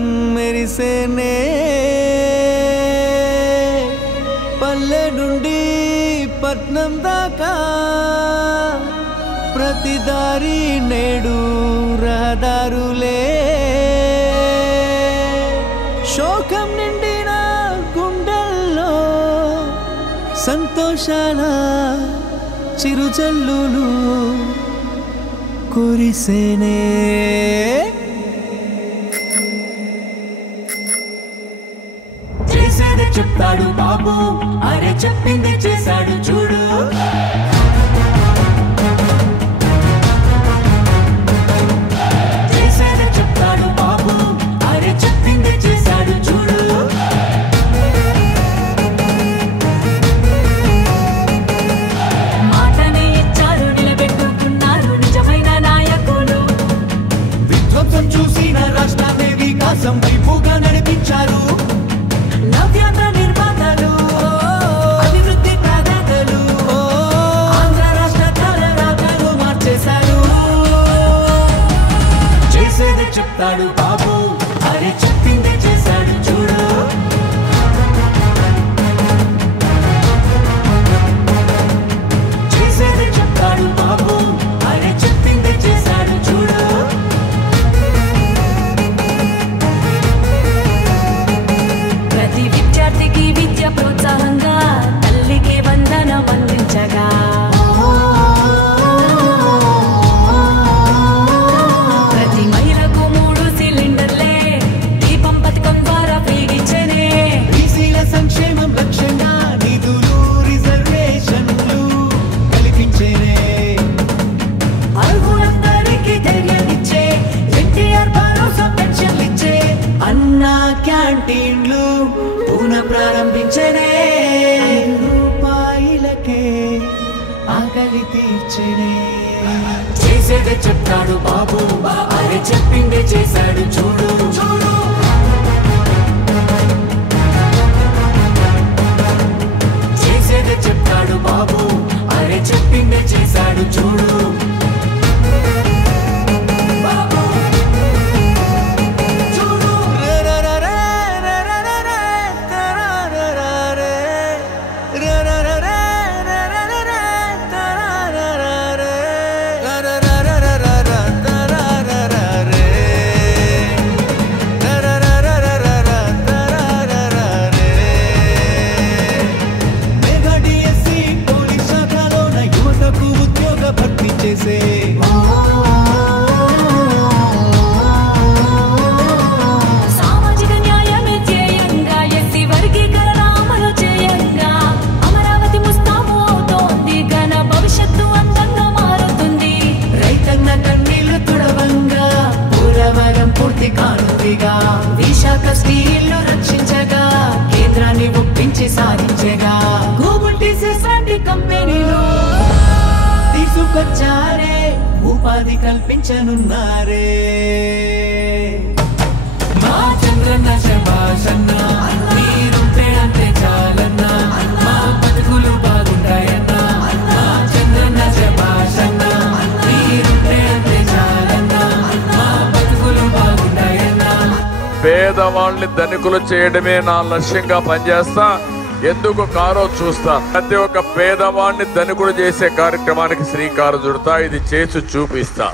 దీపం మెరిసేనే పల్లె నుండి పట్నం దాకా ప్రతి దారి నేడు రహదారులే శోకం నిండిన గుండెల్లో సంతోషాల చిరుజల్లులు కురిసేనే చేసేది చెప్తాడు బాబు అరే చెప్పింది చేశాడు చూడు చేసేది చెప్తాడు బాబు అరే చెప్పింది చేశాడు చూడు మాటనే ఇచ్చారు నిలబెట్టుకున్నారు నిజమైన నాయకులు విధ్వంసం చూసిన రాష్ట్రాన్ని వికాసం వైపుగా నడిపించారు నవ్యాంధ్ర నిర్మాతలు అభివృద్ధి ప్రదాతలు ఆంధ్ర రాష్ట్ర తలరాతలు మార్చేశారు చేసేది చెప్తాడు బాబు అరే చెప్పింది చేశాడు చూడు చేసేది చెప్తాడు బాబు అరే చెప్పింది చేశాడు చూడు ప్రతి విద్యార్థికి విద్య ప్రోత్సాహంగా తల్లికి వందనం అందించగా ప్రతి మహిళకు 3 సిలిండర్లే దీపం పథకం ద్వారా ఫ్రీగిచ్చనే బీసీల సంక్షేమం లక్ష్యంగా నిధులు రిజర్వేషన్లు కల్పించేనే అర్హులందరికీ ధైర్యాన్నిచ్చే ఎన్టీఆర్ భరోసా పెన్షన్లిచ్చే అన్నా క్యాంటీన్లు పునః ప్రారంభించనే రూపాయలకే ఆకలి తీర్చనే చేసేదే చెప్తాడు బాబు అరే చెప్పిందే చేశాడు చూడు చూడు చేసేదే చెప్తాడు బాబు అరే చెప్పిందే చేశాడు చూడు సామాజిక న్యాయమే చేయంగా ఎస్సీ వర్గీకరణ అమలు చేయంగా అమరావతి ముస్తాబు అవుతోంది ఘన భవిష్యత్తు అందంగా మారుతుంది రైతన్న కన్నీళ్లు తుడవంగా పూరవరం పూర్తి కానుందిగా విశాఖ స్టీల్ను రక్షించగా కేంద్రాన్ని ఒప్పించి సాధించగా గూగుల్ టీసీఎస్ లాంటి కంపెనీలు తీసుకొచ్చారే ఉపాధి కల్పించనున్నారే మా చంద్రన్న శభాషన్న మీరుంటే అంతే చాలన్న మా బతుకులు బాగుంటాయన్న మా చంద్రన్న శభాషన్న మీరుంటే అంతే చాలన్న మా బతుకులు బాగుంటాయన్న పేదవాళ్ళని ధనికులు చేయడమే నా లక్ష్యంగా పనిచేస్తా ఎందుకు కారో చూస్తా ప్రతి ఒక్క పేదవాడిని ధనికుడు చేసే కార్యక్రమానికి శ్రీకారం చుడతా ఇది చేసి చూపిస్తా